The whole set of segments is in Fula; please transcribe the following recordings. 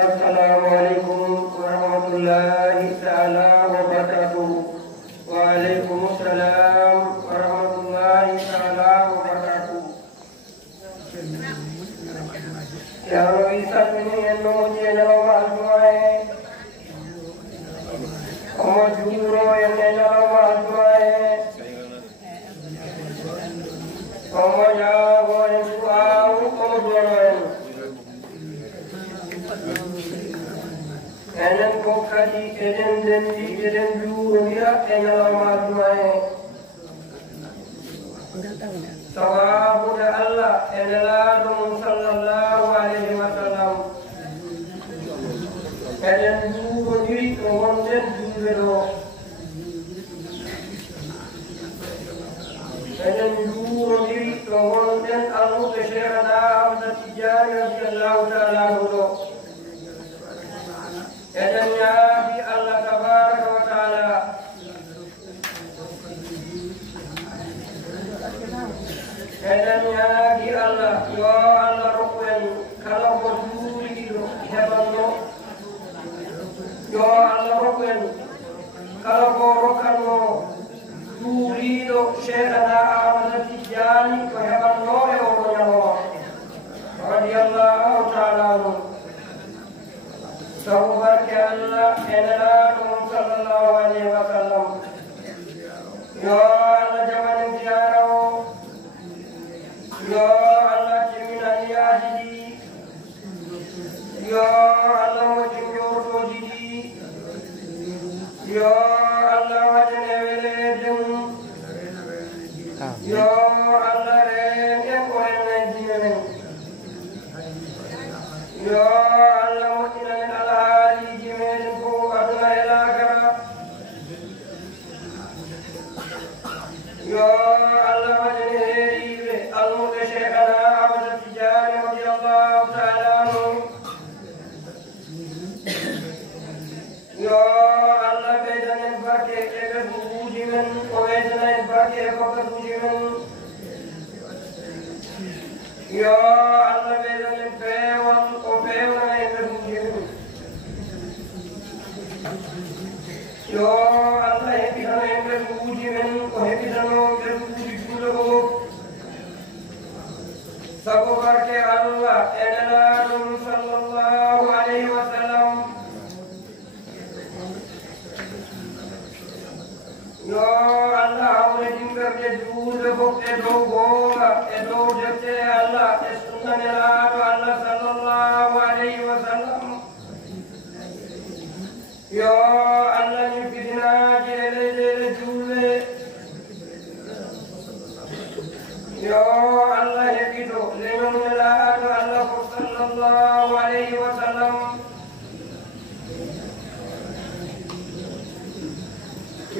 السلام عليكم ورحمة الله تعالى وبركاته. وعليكم السلام ورحمة الله تعالى وبركاته. يا ربي سامعني إنه جل وعلا ومجبور إن جل وعلا ومجاب وإنسان ومجبور enen ko kadi eden dendi eden juuroya e ñalawma dumaye sawabude allah e nelaɗo mum sallllahu alayhi wa sallam eden juurodiri no gonɗen julɓe ɗo eden juurodiri no gonɗen almuɓe cheikhana Ahmad Tijani radiallahu taala anhu ɗo eden ñaaɓi allah tabaraka wa taala eden ñaaɓi allah yo allah rokku en kala ko juuliɗo heɓanno yo allah rokku en kala ko rokkanno juuliɗo cheikhana Ahmad Tijani ko heɓanno e oɗo ñalowma radiallahu taala anhu sabu barke allah e nelaɗo mum sallllahu alayhi wa sallam yo allah jamanen ziyara o yo allah timmina niyaji ɗi yo allah moƴƴin jortoji ɗi yo allah waɗen e weleede mum yo allah ren e ko en dine men yo allah moƴƴinanen alhaaliji meɗen fof aduna e laakara yo allah waɗen heeɗiɓe almuɓe cheikhana Ahmad Tijani radiallahu taala anhu yo allah ɓeydanen barke e ɓesguji men o ɓeydana en barke e kokatuji men yo allah ɓeydanen peewal o peewna en ɓesguji men yo allah heɓitano en ɓesguji men o heɓitano ɓesguji julɗo fof sabu barke allah e nelaɗum sallllahu alayhi wa sallam yo allah hawre dimɓerde julɓe fof e dow goonga e dow deftere allah e sunna nelaɗo allah sallllahu alayhi wa sallam yo allah ñibbitinaji e leyɗele julɓe yo allah heɓito leñol nelaɗo allah ko sallllahu alayhi wa sallam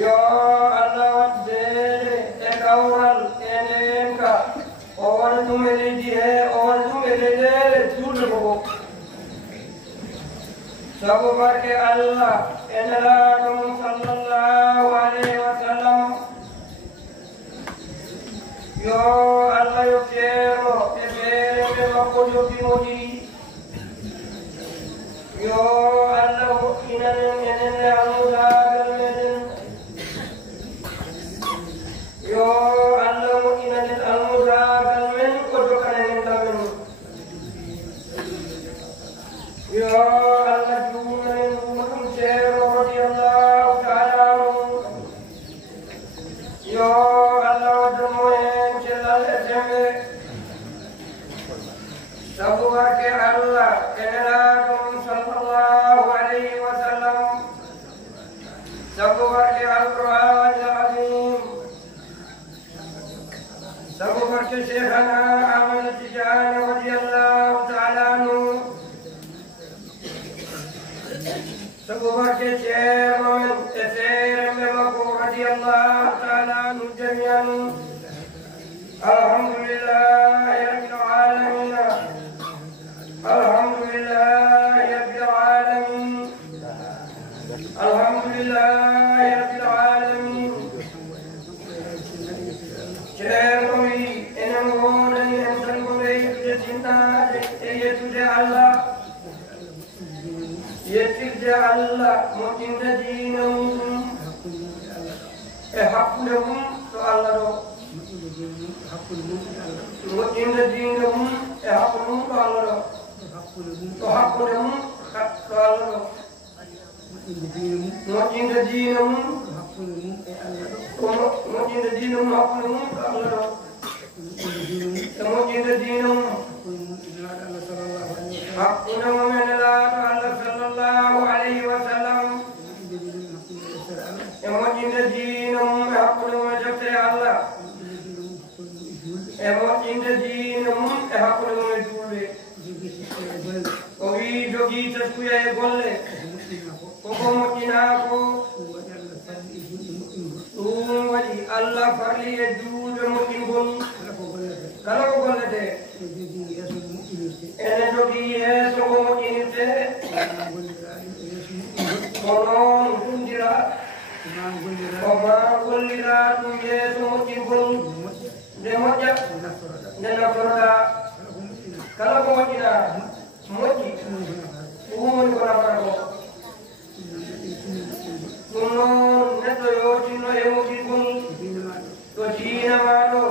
yo allah waddede e kawral e ndenka o wona ɗum e leydi he o wona ɗum e leyɗele julɓe fof sabu barke allah e nelaɗo mum sallllahu alayhi wa sallam yo allah yoftemo e feere ɓe makko jogimoɗi yo allah woɗɗinanen enenne almudagal meɗen yo allah moƴƴinanen almudagal men ko jokanen ɗamen yo allah juunanen ɗum ceerno radiallahu taala anhu yo allah waddamo hen cellal e tembe sabu barke allah e nelaɗum sallllahu alayhi wa sallam sabu barke alqur'an al-azim sabu barke cheikhana Ahmad Tijani radiallahu taala anhu sabu barke ceerno men e seeremɓe makko radiallahu taala anhu jamian alhamdulillahi rabbil alamin alhamdulillahi rabbil alamin alhamdulillahi rabbil alamin ceerno wi enen wodani en tan ko ɓeydude tinnaade e yettude allah yettirde Allah moƴƴinde diina mum e hakkunde mum to Allah ɗo moƴƴinde diina mum e hakkunde mum to Allah ɗo to hakkunde mum to Allah ɗo moƴƴinde diina mum ko moƴƴinde diina mum hakkunde mum to Allah ɗo e moƴƴinde diina mum hakkunde mum e nelaaɗo Allah sallallahu alayhi wa sallam e moƴƴinde diina mum e hakkunde mum e deftere Allah e moƴƴinde diina mum e hakkunde mum e julɓe o wii jogii taskuya e golle koko moƴƴinaako ɗum waɗi Allah farli e julɓe moƴƴingol kala ko gollete ene jogii yeeso ko moƴƴinirte ko noon gundira ko ma gollira ɗum yeeso moƴƴingol nde moƴƴa nde naftoroɗa kala ko moƴƴina moƴƴi ɗum woni ko nafata ko ɗum noon neɗɗo yootinno e moƴƴingol to diina ma ɗo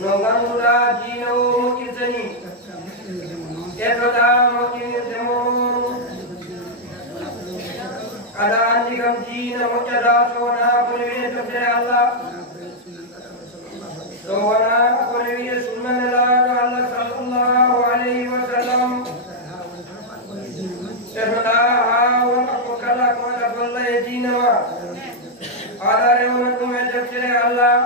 no ngannduɗa diina o moƴƴirte ni ƴettoɗa moƴƴinirde mo aɗa anndi kam diina moƴƴata so wona kone wiye deftere Allah so wona kone wiye sunna nelaaɗo Allah sallallahu alayhi wa sallam ƴettoɗa haa wona ko kala ko waɗa golla e diina ma aɗa rewna ɗum e deftere Allah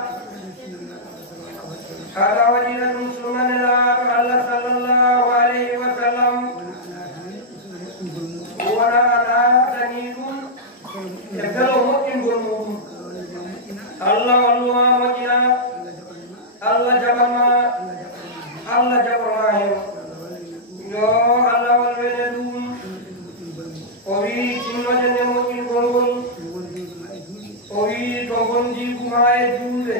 aɗa waɗira ɗum sunna nelaaɗo Allah sallallahu alayhi wa sallam wona aɗa tani ɗum e felo moƴƴingol muɗum Allah walluma moƴƴina Allah jaɓanma Allah jaɓama hen yo Allah walwene ɗum o wii tinnode nde moƴƴingol ngol o wii to gondiguma e julɓe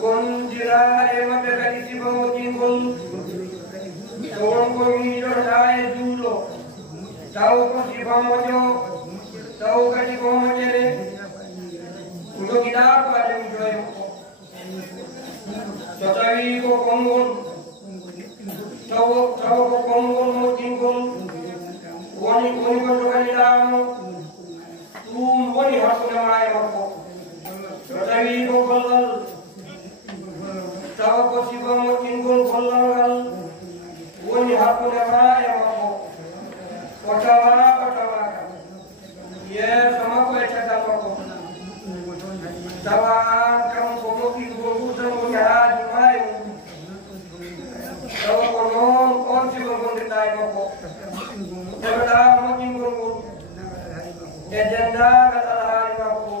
gondira e maɓɓe kadi sifa moƴƴingol to wonko miijotoɗa e juuɗo taw ko sifa moƴƴo taw kadi ko moƴƴere jogiɗa ko aɗa miijo e makko so tawi ko konngol taw ko konngol moƴƴingol woni ko joganiɗamo ɗum woni hakkunde ma e makko so tawi ko gollal tawa ko sifa moƴƴingol gollal ngal woni hakkunde ma e makko o tawaka yeeso makko e caggal makko tawa an kam ko moƴƴingol tan woni haaju ma e muɗum tawa ko noon on sifa gondirɗa e makko heɓeɗa moƴƴingol ngol e denndaangal alhaali makko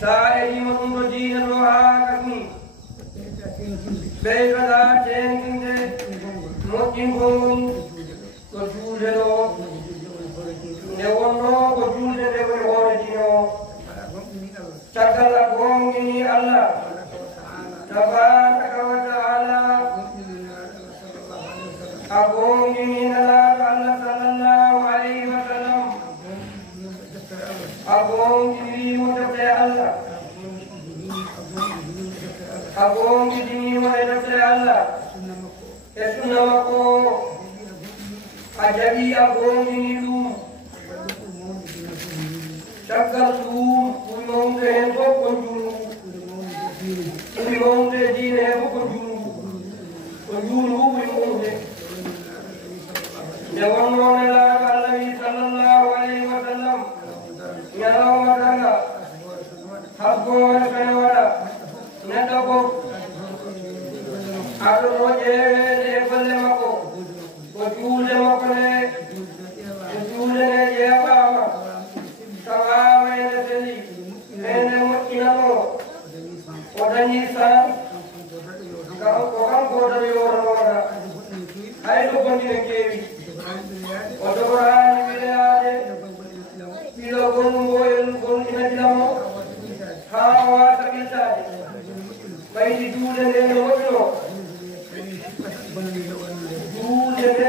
sa eɗima ɗum ɗo diina ɗo haa gasni ɓeydoɗa tenkinde moƴƴingol ngol ko juulde ɗo nde wonno ko juulde nde woni hoore diina o caggal a gongini Allah tabaraka wa taala a gongini nelaaɗo Allah sallallahu alayhi wa sallam a gongini deftere Allah a gongidinimo e deftere Allah e sunna makko a jaɓi a gongini ɗum caggal ɗum ɓuri mawnude hen fof ko juulngu ɓuri mawnude diine hen fof ko juulngu ɓuri mawnude nde wonno nelaaɗo Allah wi sallallahu alayhi wa sallam ñalawma tanga habgoore fene waɗa neɗɗo fof aɗono ƴeeweede e golle makko ko juulde makko nde ko juulde nde ƴeeɓaama tawaama ene seli ene moƴƴinano o dañii san ko kanko tan yowtanoɗa hay ɗo gondine keewi o dogoraani wileyaade ɓilo gonɗumboyel gonɗina dilamo haa waata ɓiltaade ɓaydi juulde nde no moƴƴino juulde nde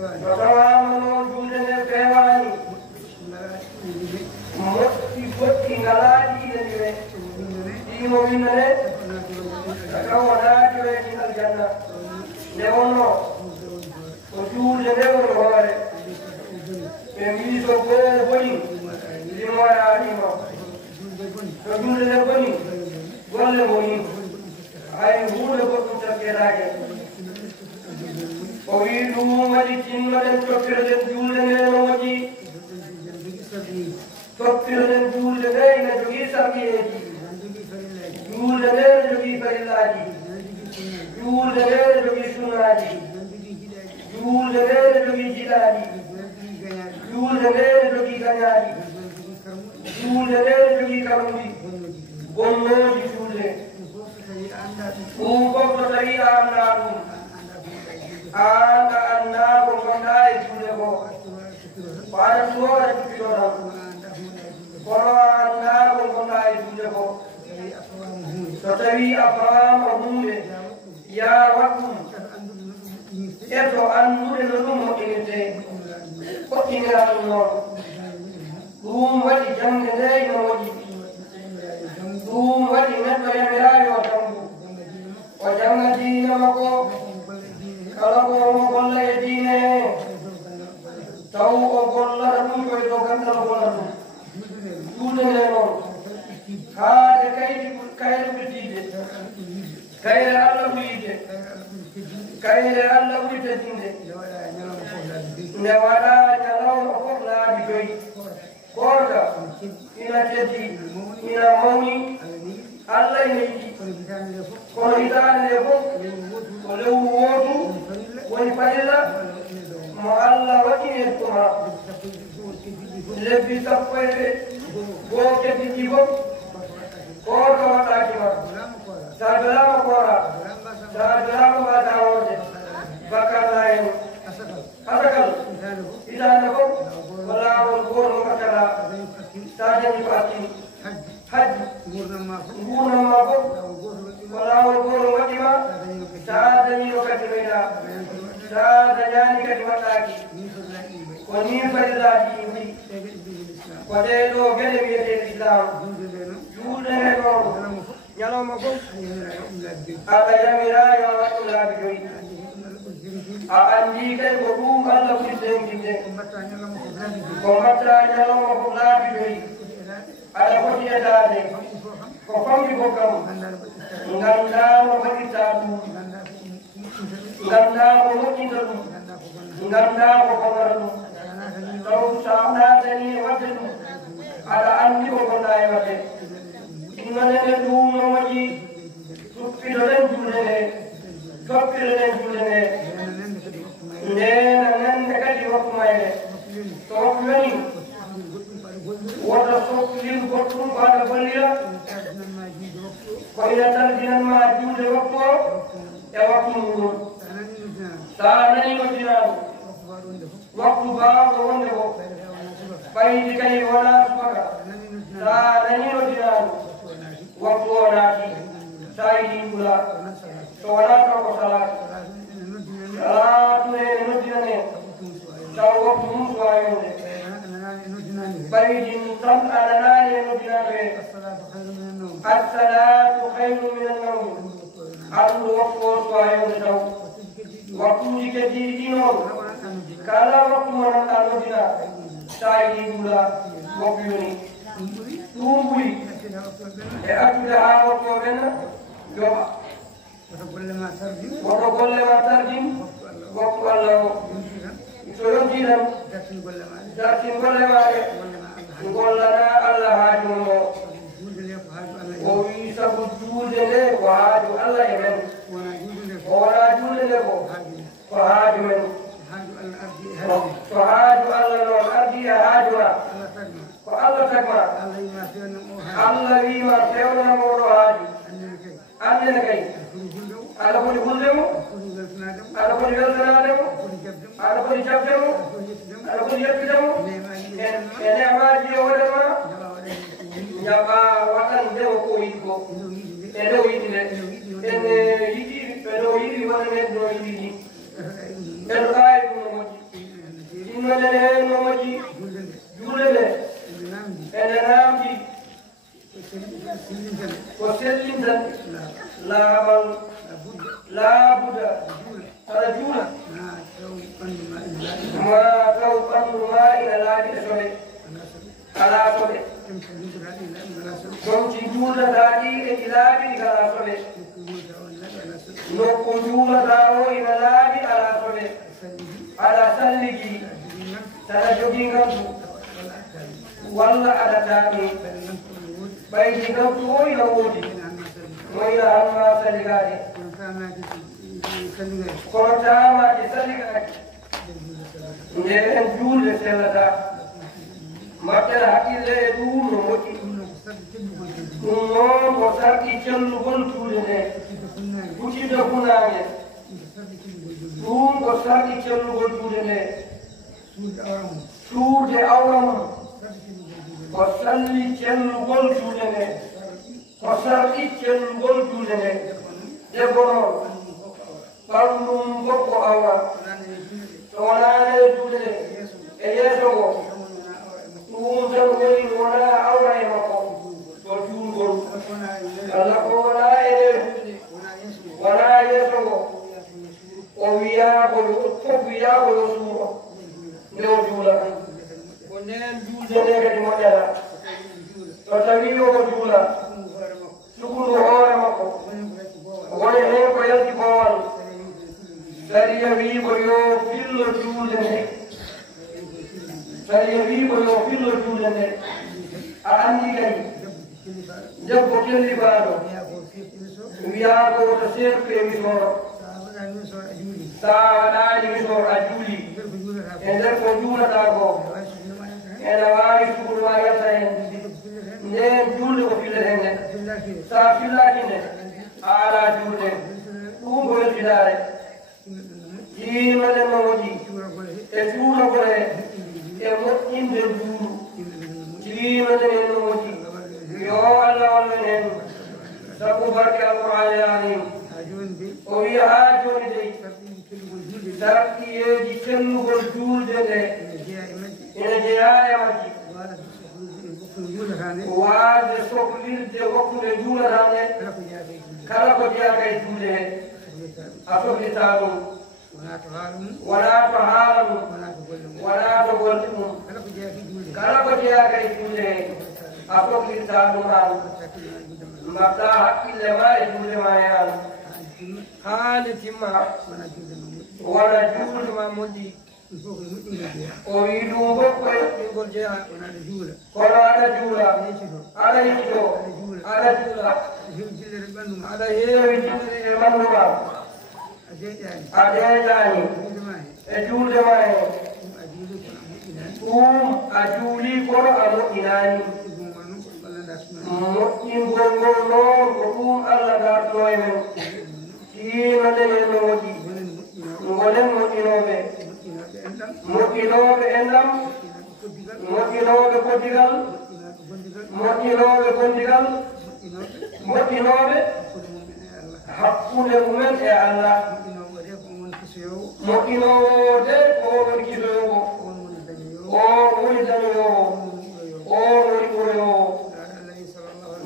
tawama no julde nde fewani moƴƴi goɗɗi ngalaɗi ɗiɗe ɗimo windane taw wonaki wayni aljanna nde wonno ko julde nde woni hoore ɓe mbi so goo boni limo waɗanima so julde nde boni golle boni hay hunde goɗɗum takketake o wi ɗum waɗi tinnoɗen tokkiroɗen julde nde no moƴƴi tokkiroɗen julde nde ine jogii sarɗiyeji julde nde ne jogii farillaji julde nde ne jogii sunnaji julde nde ne jogii jiɗaɗi julde nde ne jogii gañaɗi julde nde ne jogii karmuɗi bonnoji julde ɗum fof so tawi a annda ɗum an a annda ko gonɗa e julde ko ko aɗa suwoɗa cuppitoɗam kono a annda ko gonɗa e julde ko so tawi a faama hunde ya waɗɗum eto anndude no ɗum moƴƴinirte koɗɗinira ɗum noon ɗum waɗi jangde nde no moƴƴi ɗum waɗi neɗɗo yamirawi o jangu o janga diine makko kala ko omo golla e diine taw o gollata ɗum koye dow gandal o golla ɗum julde nde noon haade kayre ɓeddide kayre allah ɓuyide kayre allah ɓuri teddinde nde waɗa ñalawma fof laabi joyi goorga ina teddi ina mawni allah ina yiɗi kono hitaande nde fof ko lewru wootu woni farilla mo allah waɗini en tuma lebbi sappo e goo keddiɗi fof goorga waɗɗakima sa belama koora sa belama mbata worde bakkarna hen asakal hitaande fof ko laawol goto bakkata sa dañi ko hakkini hajji gurnamma fof ko laawol goto waɗima sa dañino kadi ɓeyda sa dañani kadi waɗɗaki ko ni farillaji ɗi mbi ko ɗeɗo gueɗe wiyete l'islam julde nde ɗon ñalawma fof aɗa yamira yo waɗɗum laabi joyi a andi kay ko ɗum allah ɓuri senginde ko mbatta ñalawma fof laabi joyi aɗa foti edade ko famɗi ko kam ganda no waɗirta ɗum ganda ko moƴƴinta ɗum ganda ko gonata ɗum taw sa natani e wadde ɗum aɗa andi ko gonɗa e wadde innonene ɗum no moƴƴi suppitoɗen julde nde toppiroɗen julde nde ndena nande kadi waktu mayre so waktu woni woto sohlin goɗɗum ko aɗa ballira ko ina tardinanma julde waktu o e waktu muɗum sa nani noddinaɗo waktu bawɗo wonde ko ɓaydi kay wona subaka sa nani noddinaɗo waktu o naati sa yiɗi ɓula so wona taw ko salat salatu ene noddinane taw waktu mum suwa yonde ɓaydin tan aɗanani e noddinaɓe assalatu hayru min annawm andu waktu o suwa yonde taw waktuji keddiɗi ɗi noon kala waktu mo nanɗa noddina sa yiɗi ɓula waktu yoni ɗum ɓuri e accude ha waktu o ɓenna yoɓa woto gollema tardin waktu allah o so yonti tan dartin golle maɗe gollana allah haaju mon o o wi sabu julde nde ko haaju allah e men o wona julde nde ko haaju men so haaju allah noon ardi e haajuma ko allah tagma allah wima fewnanam oɗo haaju annene kay aɗa foti huldemo aɗa foti weltanademo aɗa foti jabdemo aɗa foti yettidemo e nemaji e woɗema jaɓa waɗan ndewo ko yiɗi ko e ndew yiɗi nde ene yiɗi ɓeɗo yiɗi waɗanen no yiɗi ni ɓeɗo ɗawi ɗum no moƴƴi ma taw ɓanndu ma ina laaɓi e soɓe alaa soɓe ɗum ci juuldataa ɗi e ɗi laaɓi ɗi alaa soɓe nokku juulataa o ina laaɓi alaa soɓe aɗa salligi saɗa jogii ngamtu walla aɗa taaɓi ɓaydi ngamtu o ina woodi moyna hamma salligaade kono taamaade salligaade nde en juulde sellataa maɓɓena haqqille e ɗum no moƴƴi ɗum noon ko sarɗi cellugol juude nde futidde funaange ɗum ko sarɗi cellugol juude nde suurde awra mum ko salli cellugol juude nde ko sarɗi cellugol juude nde debbo noon ɓalɗum fof ko awra so wonaane juude nde e yeeso ngo ɗum tan woni wonaa awra e makko to juulgol allah ko wonaa e nder juude wonaa yeeso ngo o wiyaako fof wiyaako yo suuro nde o juula ko ndeen juulde nde kadi moƴƴata so tawii o juula sukundu hoore makko woni heen ko yalti boowal sariya wii ko yo fillo juulde nde sariya wii ko yo fillo juulde nde a anndi kadi debbo kellibaaɗo wiyaa ko to seeɗu e wisooro so a waɗaani wisooro a juuli e nder ko juulataa ko ene waawi sukundu ma yalta heen ndeen juulde ko fillete nde so a fillaaki nde a alaa juulde ɗum ko weltitaare jiimanen no moƴƴi e juulagol he e moƴƴinde juulu jiimanen en no moƴƴi yo allah wallen en sabu barke alqur'ani alim o wiya haa jooni dey sarɗiyeeji cellugol juulde nde ene jeyaa e majji waasde sohlirde wokkude juulataa nde kala ko jeyaaka e juulde he a sohlitaa ɗum wonaa to haala ɗum wonaa to golle ɗum kala ko jeyaaka e juulde he a sohlirtaa ɗum aan mbaɗɗaa haqqille ma e juulde ma e aan haande timma wona juulde ma moƴƴi o wii ɗum fof ko yoɓɗingol jeyaa kono aɗa juula aɗa yittito aɗa juula aɗa heewi jillere e ɓanndu ma a deeƴaani e juulde ma he ɗum a juulii kono a moƴƴinaani moƴƴingol ngol noon ko ɗum allah dartino e men tiinoɗen en no moƴƴi ngonen moƴƴinooɓe moƴƴinooɓe enɗam moƴƴinooɓe koddigal moƴƴinooɓe gondigal moƴƴinooɓe hakkunde mumen e allah moƴƴinoowo de ko woni kisoyowo o woni dañoyowo o woni ɓuroyowo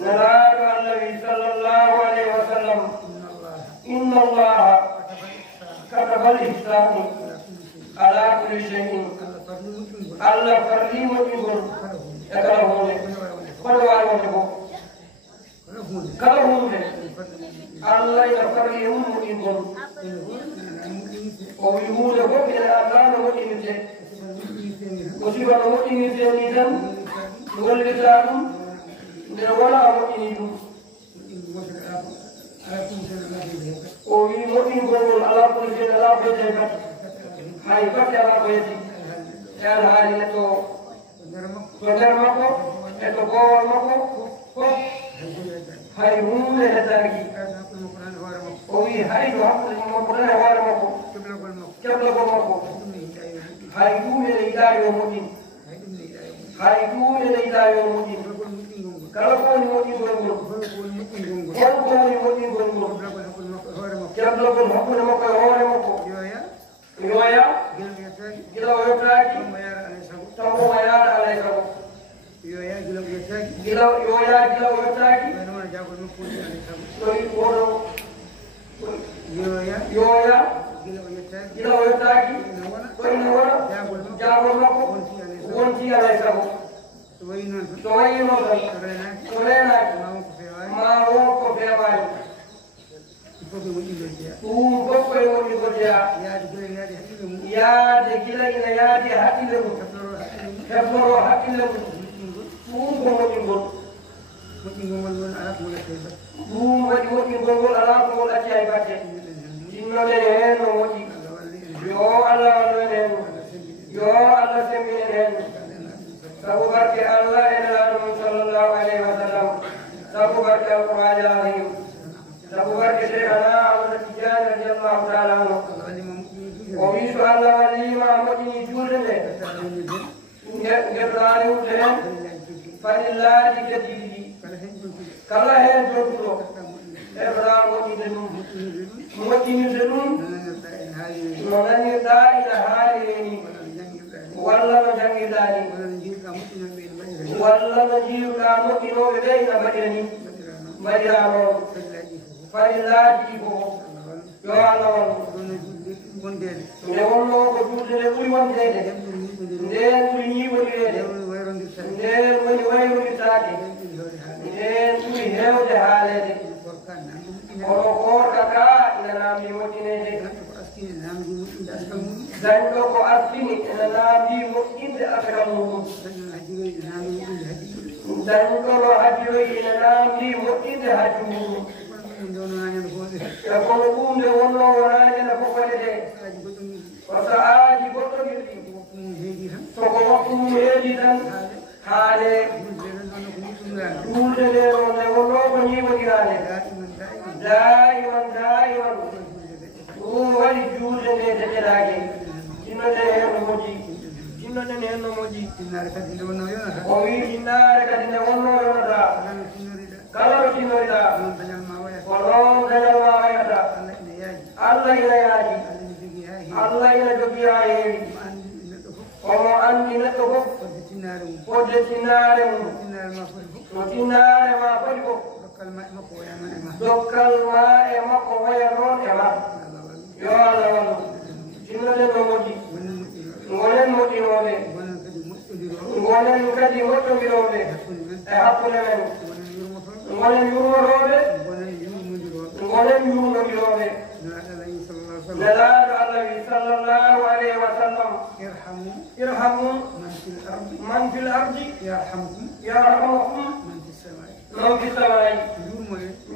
nelaaɗo allah wi sallallahu alayhi wa sallam inna allaha kataba al-ihsana ala kulli shay'in allah farli moƴƴingol e kala hunde kono waawi wonde fof kala hunde allah ina farli e mum moƴƴingol o wi hunde fof ene allah no moƴƴinirte ko sifa no moƴƴinirte ni tan gollitaa ɗum nde wonaa moƴƴini ɗum o wi moƴƴingol ngol alaa ko jeeni alaa ko jeeni bat hay batte alaa ko yetti e an haali neɗɗo o to nder makko e to boowal makko fof hay hunde heddaaki o wi hay to hakkude makko tan e hoore makko keblagol makko hay ɗum ene yiɗaa yo moƴƴin hay ɗum ene yiɗaa yo moƴƴin kala ko woni moƴƴingol ngol holko woni moƴƴingol ngol keblagol hakkude makko e hoore makko yoya gila o yottaaki tan omo yaara alay sago yoya gila o yottaaki oɗo yoya gila o yottaaki ko ina wona sago makko wonti alay sago so wayino tan so reenaki ma won ko feewani ɗum fof koye woni ko jeya yaade gila ina yaade haqqille mum heɓnoro haqqille mum ɗum ko moƴƴingol ɗum waɗi moƴƴingol ngol ala ko ngol acci hay batte jinnoɗen heen no moƴƴi yo Allah wallu en heen yo Allah sembinen heen sabu barke Allah e nelaɗo mum sallllahu alayhi wa sallam sabu barke alqur'ani alazim sabu barke cheikhana Ahmad Tidiane radiallahu taala anhu o wi so Allah wallima moƴƴini julde nde ngeɗɗaani wude heen fadillaji keddiɗi ɗi kala heen jodduɗo heɓata moƴƴinde ɗum moƴƴinirde ɗum no nanirɗa ina haalire ni walla no jangirɗa ni walla no jiiruɗa moƴƴinoɓe ɓe ina mbaɗira ni mbaɗira noon fadillaji ɗi fof yo Allah wallu nde wonno ko julde nde ɓuri wondede nden ɓuri ñiiɓodirede nden woni wayrodirtake nden ɓuri hewde haalede ono korka ka ina naamdi moƴƴinede dañɗo ko artini ina naamdi moƴƴinde asaka muɗum dañɗo no hajjoyi ina naamdi moƴƴinde hajju muɗum e kono ɗum nde wonno wonani ene fof waɗete ko sahaaji goɗɗoɗirɗi soko waktu mum heedi tan haale julde nde noon nde wonno ko ñiiɓodirade daiman ɗum waɗi julde nde deƴƴetake jinnoɗen heen no moƴƴi jinnoɗen heen no moƴƴi o wi innaare kadi nde wonno yonata kala no tinnoriɗa ko noon dañal ma wayata Allah ina yaaji Allah ina jogii ha heewi omo anndi neɗɗo fof fodde tinnaare mum no tinnaare ma foti fof dokkal ma e makko waya noon e ma yo Allah wallu tinnoɗen no moƴƴi gonen moƴƴinooɓe gonen kadi moƴƴondirooɓe e hakkunde men gonen yurmotooɓe gonen yurmodiroɓe nelaɗo Allah wi sallllahu alayhi wa sallam irhamu man fil ardi yarhamukum man fi samai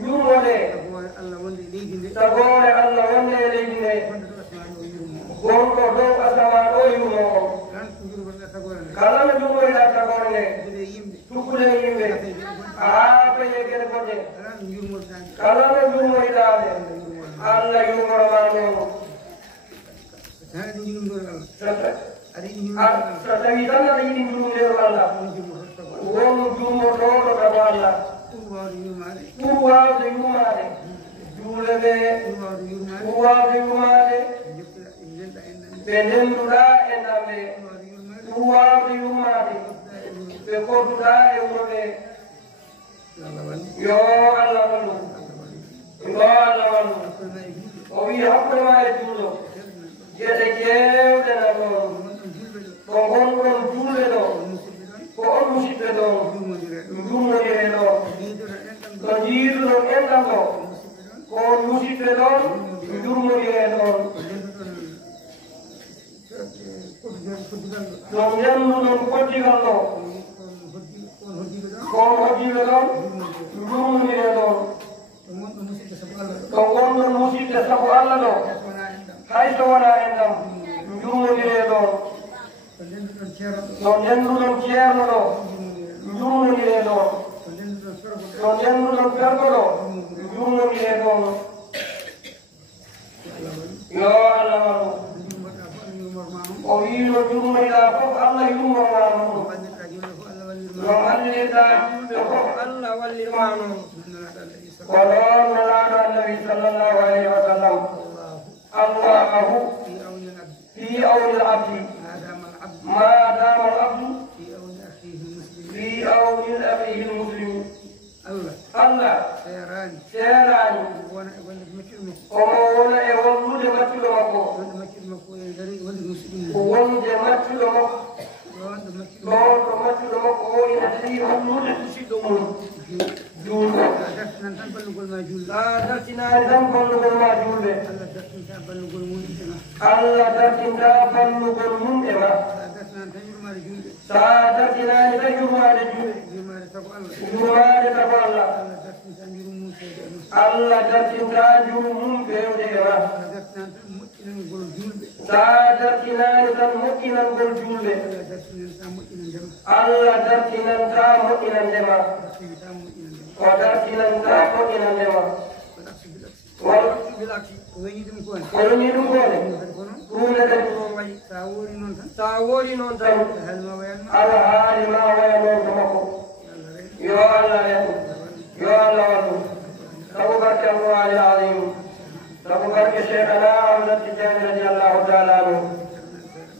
yurmode tagore Allah wonde e leydi nde gonɗo dow asaman o yurmo on kala no jurmoyɗa tagore nde tukkude yimɓe haa paye gueɗe goɗɗe kala no jurmoyɗaɓe Allah yurmoroma noon so tawi tan aɗa yiɗi jurmdero Allah won jurmotoɗo tago Allah ɓur wawde yurmade juule ɓe ɓur wawde yurmade ɓe ndenduɗa e namɓe ɓur wawde yurmade ɓe kodduɗa e wuro ɓe yo Allah wallu yo Allah wallu o wi hakkude ma e juuɗo geɗe jewɗe na ɗon ko gonɗon julde ɗo ko on musidɓe ɗon jurmodire ɗon no jiiruɗon enɗam ɗo ko on musidɓe ɗon jurmodire ɗon no ndenduɗon koddigal ɗo ko on hoddiɓe ɗon jurmodire ɗon to gonɗon musidɓe sabu Allah ɗo hay so wona enɗam jurmodire ɗon no ndenduɗon ceerno ɗo jurmodire ɗon no ndenduɗon fergo ɗo jurmodire ɗon yo Allah wallu o wi no jurmodiɗa fof Allah yurmorma noon no allirɗa julɓe fof Allah wallirma noon ko noon nelaɗo Annabi sallllahu alayhi wa sallam Allahu fi awni al abdi ma dama al abdu fi awni akhihi al muslim Allah seerani omo wona e wallude maccuɗo makko wonde maccuɗo makko ɗon ɗo maccuɗo makko o ina tawi hollude musidɗo mum juulɓe sa dartinani tan ballugol ma juulɓe Allah dartinta ballugol mum e ma sa dartinani tan yurmade juulɓe yurmade tago Allah Allah dartinta juru mum fewde e ma sa dartinani tan moƴƴinangol julɓe Allah dartinanta moƴƴinandema o dartinanta moƴƴinandema o woni ɗum gone ɗumne kadi noon wayi sa woori noon tan alhaali ma waya noon ko makko yo Allah en yo Allah wallu sabu barke alqur'ani alazim sabu barke cheikhana Ahmad Tijani radiallahu taala anhu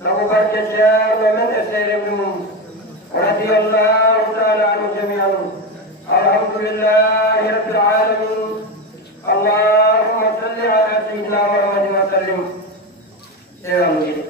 sabu barke ceerno men e seeremde mum radiallahu taala anhu jamian alhamdulillahi rabbil alamin allahumma salli ala sayyidina muhammadin wa sallim ewamuji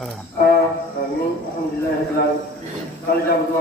amin alhamdulillah kala jabu do